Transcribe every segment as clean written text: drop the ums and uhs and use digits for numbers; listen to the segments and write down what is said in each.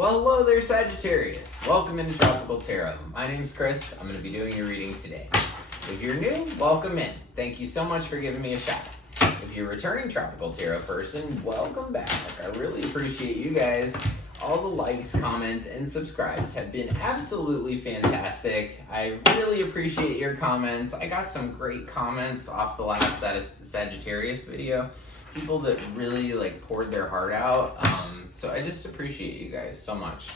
Well, hello there, Sagittarius. Welcome into Tropical Tarot. My name's Chris. I'm going to be doing your reading today. If you're new, welcome in. Thank you so much for giving me a shot. If you're a returning Tropical Tarot person, welcome back. I really appreciate you guys. All the likes, comments, and subscribes have been absolutely fantastic. I really appreciate your comments. I got some great comments off the last Sagittarius video. People that really poured their heart out. So I just appreciate you guys so much.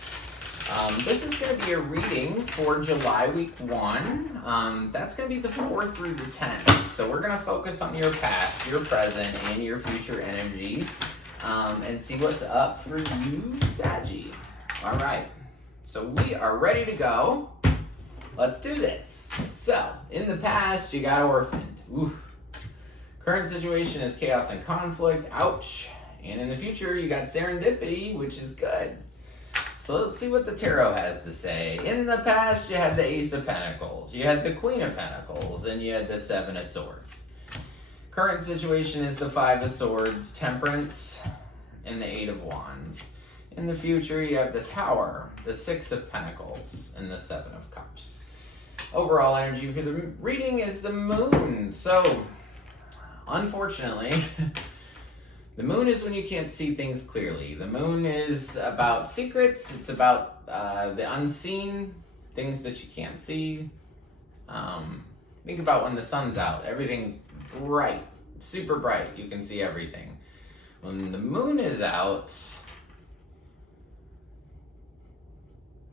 This is going to be a reading for July week 1. That's going to be the 4th through the 10th. So we're going to focus on your past, your present, and your future energy. And see what's up for you, Saggy. All right, so we are ready to go. Let's do this. So, in the past, you got orphaned. Oof. Current situation is chaos and conflict. Ouch. And in the future, you got serendipity, which is good. So let's see what the tarot has to say. In the past, you had the Ace of Pentacles, you had the Queen of Pentacles, and you had the Seven of Swords. Current situation is the Five of Swords, Temperance, and the Eight of Wands. In the future, you have the Tower, the Six of Pentacles, and the Seven of Cups. Overall energy for the reading is the Moon. So, unfortunately, the Moon is when you can't see things clearly. The Moon is about secrets. It's about the unseen, things that you can't see. Think about when the sun's out. Everything's bright, super bright. You can see everything. When the moon is out,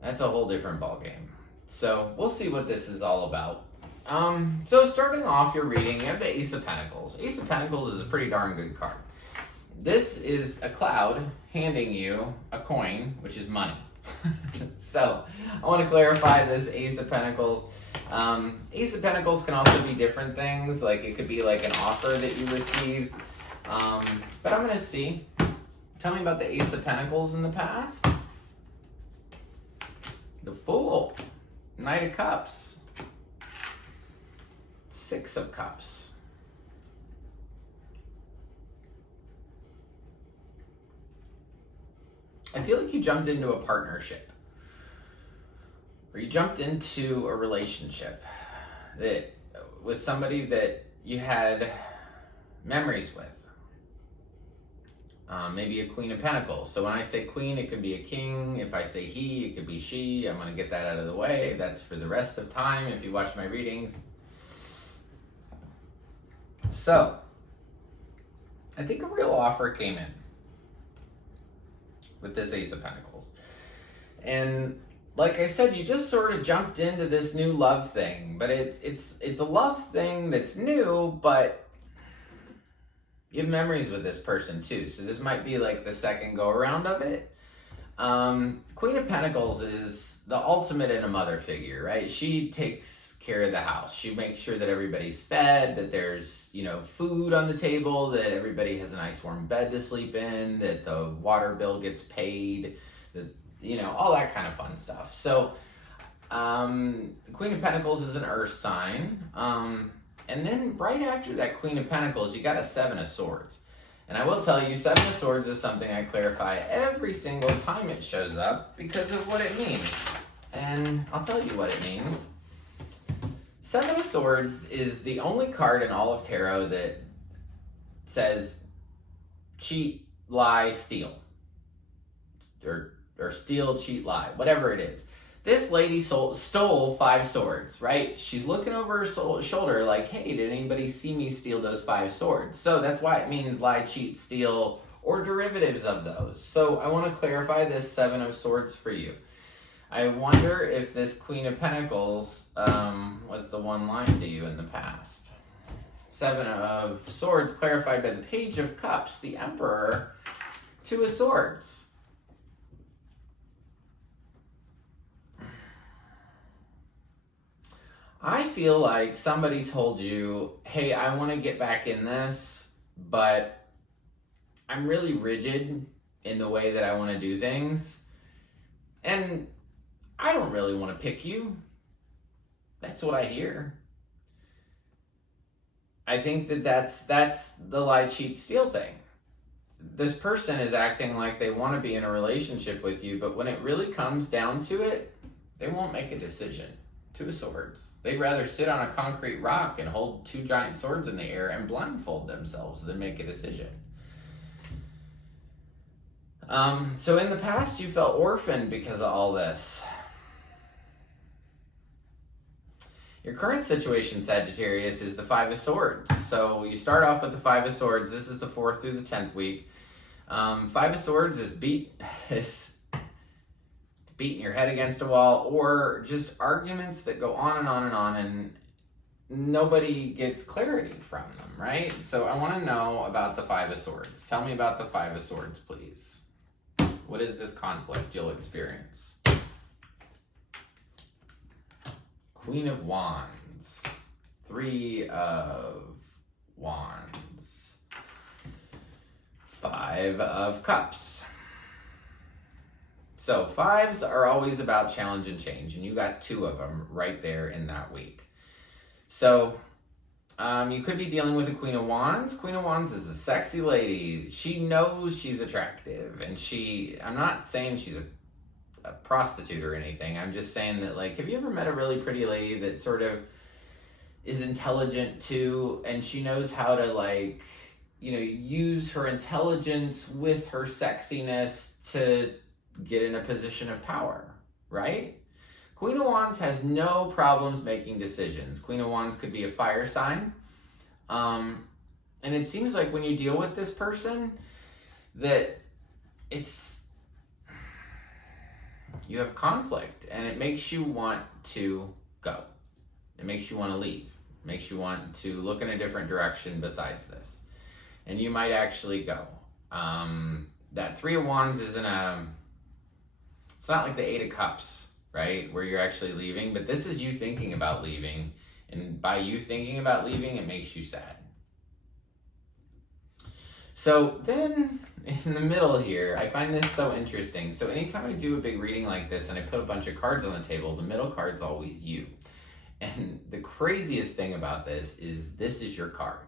that's a whole different ballgame. So we'll see what this is all about. So starting off your reading, you have the Ace of Pentacles. Ace of Pentacles is a pretty darn good card. This is a cloud handing you a coin, which is money. So I want to clarify this Ace of Pentacles. Ace of Pentacles can also be different things. Like it could be like an offer that you received. But I'm going to see. Tell me about the Ace of Pentacles in the past. The Fool. Knight of Cups. Six of Cups. I feel like you jumped into a partnership. Or you jumped into a relationship that with somebody that you had memories with. Maybe a Queen of Pentacles. So when I say queen, it could be a king. If I say he, it could be she. I'm going to get that out of the way. That's for the rest of time if you watch my readings. So, I think a real offer came in with this Ace of Pentacles. And like I said, you just sort of jumped into this new love thing. But it's a love thing that's new, but you have memories with this person too. So this might be like the second go around of it. Queen of Pentacles is the ultimate in a mother figure, right? She takes care of the house. She makes sure that everybody's fed, that there's, food on the table, that everybody has a nice warm bed to sleep in, that the water bill gets paid, that, all that kind of fun stuff. So, the Queen of Pentacles is an earth sign. And then right after that Queen of Pentacles, you got a Seven of Swords. And I will tell you, Seven of Swords is something I clarify every single time it shows up because of what it means. And I'll tell you what it means. Seven of Swords is the only card in all of tarot that says cheat, lie, steal. Or steal, cheat, lie. Whatever it is. This lady stole 5 swords, right? She's looking over her shoulder like, hey, did anybody see me steal those 5 swords? So that's why it means lie, cheat, steal, or derivatives of those. So I want to clarify this Seven of Swords for you. I wonder if this Queen of Pentacles was the one lying to you in the past. Seven of Swords clarified by the Page of Cups, the Emperor, Two of Swords. I feel like somebody told you, hey, I want to get back in this, but I'm really rigid in the way that I want to do things. And I don't really want to pick you. That's what I hear. I think that's the lie, cheat, steal thing. this person is acting like they want to be in a relationship with you, but when it really comes down to it, they won't make a decision. Two of Swords. They'd rather sit on a concrete rock and hold two giant swords in the air and blindfold themselves than make a decision. So in the past, you felt orphaned because of all this. Your current situation, Sagittarius, is the Five of Swords. So you start off with the Five of Swords. This is the 4th through the 10th week. Five of Swords is beating your head against a wall, or just arguments that go on and on and on, and nobody gets clarity from them, right? So I want to know about the Five of Swords. Tell me about the Five of Swords, please. What is this conflict you'll experience? Queen of Wands. 3 of Wands. 5 of Cups. So 5s are always about challenge and change, and you got 2 of them right there in that week. So you could be dealing with a Queen of Wands. Queen of Wands is a sexy lady. She knows she's attractive, and I'm not saying she's a prostitute or anything. I'm just saying that, like, have you ever met a really pretty lady that sort of is intelligent too, and she knows how to, like, you know, use her intelligence with her sexiness to get in a position of power, right? Queen of Wands has no problems making decisions. Queen of Wands could be a fire sign. And it seems like when you deal with this person that you have conflict, and it makes you want to go. It makes you want to leave. It makes you want to look in a different direction besides this. And you might actually go. That 3 of Wands it's not like the 8 of Cups, right? Where you're actually leaving, but this is you thinking about leaving. And by you thinking about leaving, it makes you sad. So then in the middle here, I find this so interesting. So anytime I do a big reading like this and I put a bunch of cards on the table, the middle card's always you. And the craziest thing about this is your card.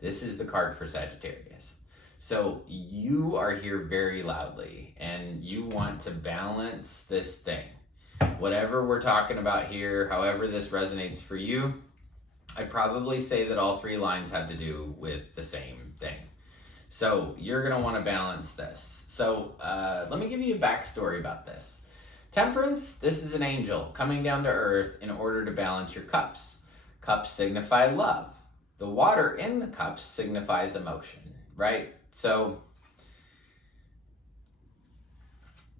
This is the card for Sagittarius. So you are here very loudly, and you want to balance this thing. Whatever we're talking about here, however this resonates for you, I'd probably say that all 3 lines have to do with the same thing. So you're going to want to balance this. So let me give you a backstory about this. Temperance, this is an angel coming down to earth in order to balance your cups. Cups signify love. The water in the cups signifies emotion, right? So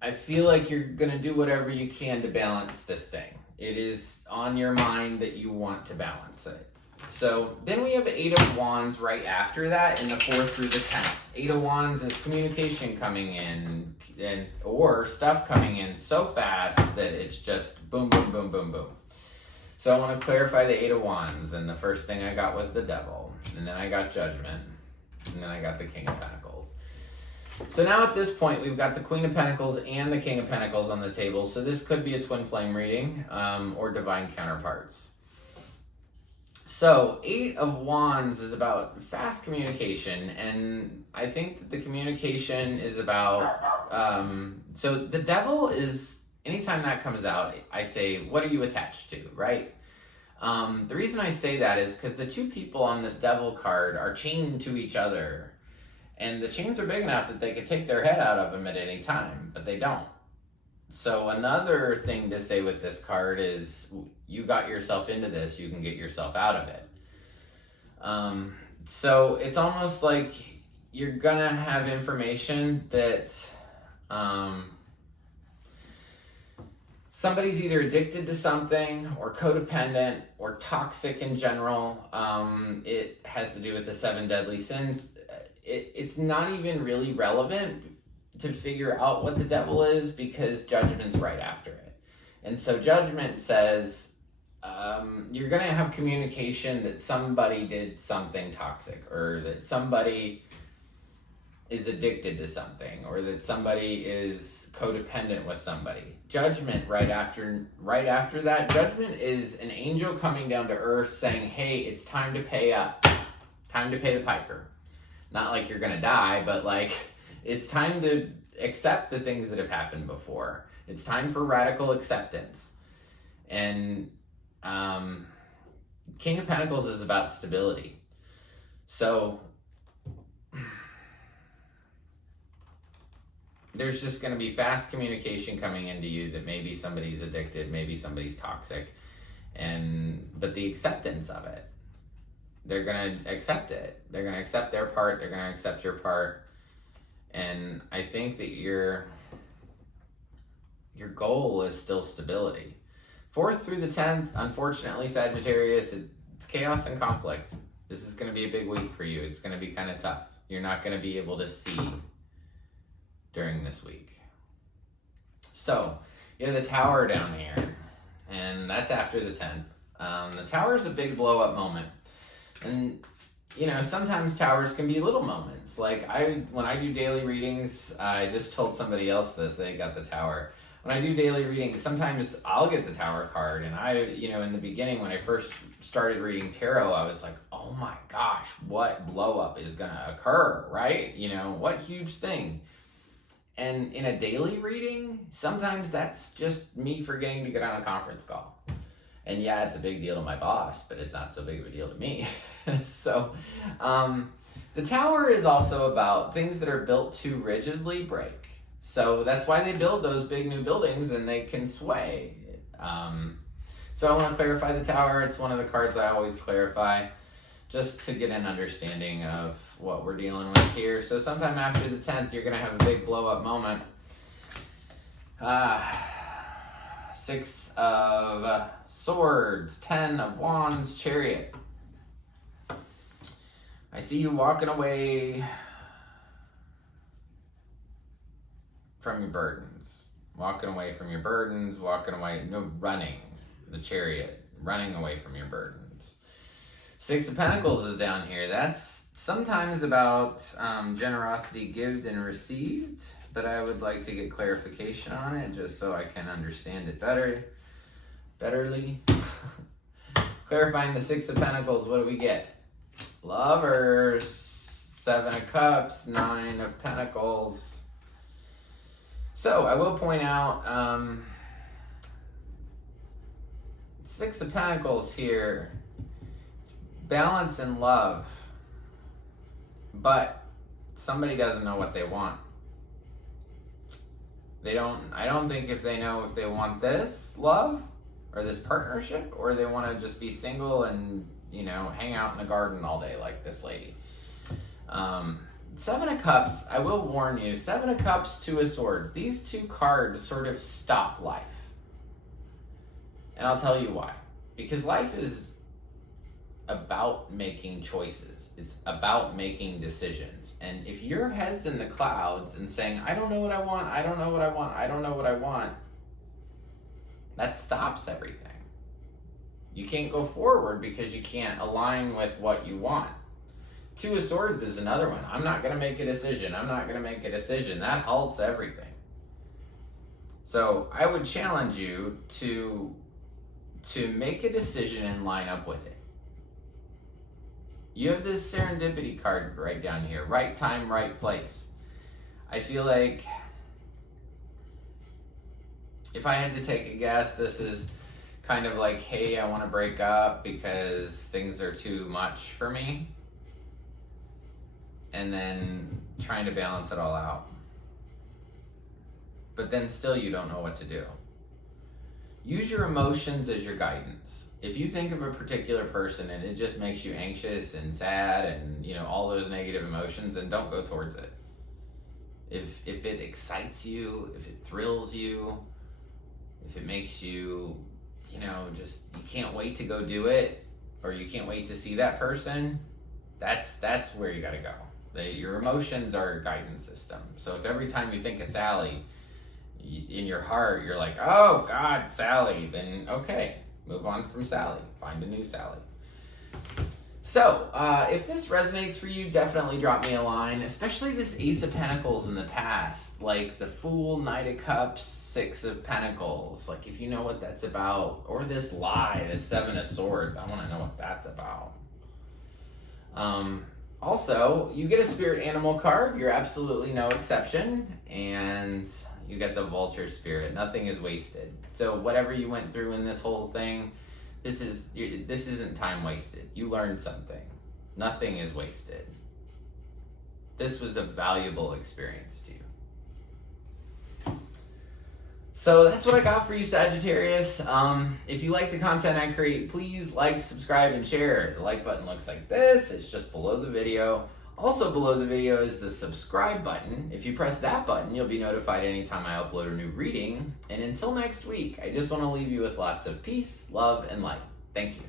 I feel like you're going to do whatever you can to balance this thing. It is on your mind that you want to balance it. So then we have 8 of Wands right after that in the 4th through the 10th. 8 of Wands is communication coming in or stuff coming in so fast that it's just boom, boom, boom, boom, boom. So I want to clarify the 8 of Wands, and the first thing I got was the Devil, and then I got Judgment, and then I got the King of Pentacles. So now at this point, we've got the Queen of Pentacles and the King of Pentacles on the table, so this could be a twin flame reading or divine counterparts. So 8 of Wands is about fast communication, and I think that the communication is about, so the Devil is, anytime that comes out, I say, what are you attached to, right? The reason I say that is because the 2 people on this Devil card are chained to each other, and the chains are big enough that they could take their head out of them at any time, but they don't. So another thing to say with this card is you got yourself into this, you can get yourself out of it. So it's almost like you're gonna have information that somebody's either addicted to something or codependent or toxic in general. It has to do with the 7 deadly sins. It's not even really relevant to figure out what the Devil is because Judgment's right after it. And so Judgment says you're going to have communication that somebody did something toxic, or that somebody is addicted to something, or that somebody is codependent with somebody. Judgment right after that. Judgment is an angel coming down to earth saying, hey, it's time to pay up. Time to pay the piper. Not like you're going to die, but like It's time to accept the things that have happened before. It's time for radical acceptance. And King of Pentacles is about stability. So there's just going to be fast communication coming into you that maybe somebody's addicted, maybe somebody's toxic, but the acceptance of it, they're going to accept it. They're going to accept their part. They're going to accept your part. And I think that your goal is still stability. 4th through the 10th, unfortunately, Sagittarius, it's chaos and conflict. This is going to be a big week for you. It's going to be kind of tough. You're not going to be able to see during this week. So, you have the Tower down here, and that's after the 10th. The Tower is a big blow-up moment. And, you know, sometimes towers can be little moments. Like, when I do daily readings, I just told somebody else this, they got the Tower. When I do daily readings, sometimes I'll get the Tower card, and you know, in the beginning, when I first started reading tarot, I was like, oh my gosh, what blow-up is gonna occur, right? You know, what huge thing. And in a daily reading, sometimes that's just me forgetting to get on a conference call. And yeah, it's a big deal to my boss, but it's not so big of a deal to me. So, the Tower is also about things that are built too rigidly break. So that's why they build those big new buildings, and they can sway. So I want to clarify the Tower. It's one of the cards I always clarify, just to get an understanding of what we're dealing with here. So sometime after the 10th, you're going to have a big blow-up moment. 6 of Swords, 10 of Wands, Chariot. I see you walking away from your burdens. Walking away from your burdens, running. The Chariot, running away from your burdens. 6 of Pentacles is down here. That's sometimes about generosity given and received, but I would like to get clarification on it just so I can understand it betterly. Clarifying the 6 of Pentacles, what do we get? Lovers, 7 of Cups, 9 of Pentacles. So I will point out 6 of Pentacles here. It's balance and love, but somebody doesn't know what they want. I don't think if they know if they want this love or this partnership, or they want to just be single and, you know, hang out in the garden all day like this lady. 7 of Cups, I will warn you, 7 of Cups, 2 of Swords. These two cards sort of stop life. And I'll tell you why. Because life is about making choices. It's about making decisions. And if your head's in the clouds and saying, I don't know what I want, I don't know what I want, I don't know what I want, that stops everything. You can't go forward because you can't align with what you want. 2 of Swords is another one. I'm not going to make a decision. I'm not going to make a decision. That halts everything. So I would challenge you to make a decision and line up with it. You have this serendipity card right down here. Right time, right place. I feel like if I had to take a guess, this is kind of like, hey, I want to break up because things are too much for me. And then trying to balance it all out. But then still you don't know what to do. Use your emotions as your guidance. If you think of a particular person and it just makes you anxious and sad and, you know, all those negative emotions, then don't go towards it. If it excites you, if it thrills you, if it makes you, you know, just, you can't wait to go do it, or you can't wait to see that person, that's where you gotta go. Your emotions are your guidance system. So if every time you think of Sally, in your heart, you're like, oh God, Sally, then okay, move on from Sally. Find a new Sally. So, if this resonates for you, definitely drop me a line, especially this Ace of Pentacles in the past, like the Fool, Knight of Cups, 6 of Pentacles. Like, if you know what that's about, or this lie, this 7 of Swords, I want to know what that's about. Also, you get a spirit animal card. You're absolutely no exception. And you get the vulture spirit. Nothing is wasted. So whatever you went through in this whole thing, this isn't time wasted. You learned something. Nothing is wasted. This was a valuable experience to you. So that's what I got for you, Sagittarius. If you like the content I create, please like, subscribe, and share. The like button looks like this. It's just below the video. Also below the video is the subscribe button. If you press that button, you'll be notified anytime I upload a new reading. And until next week, I just want to leave you with lots of peace, love, and light. Thank you.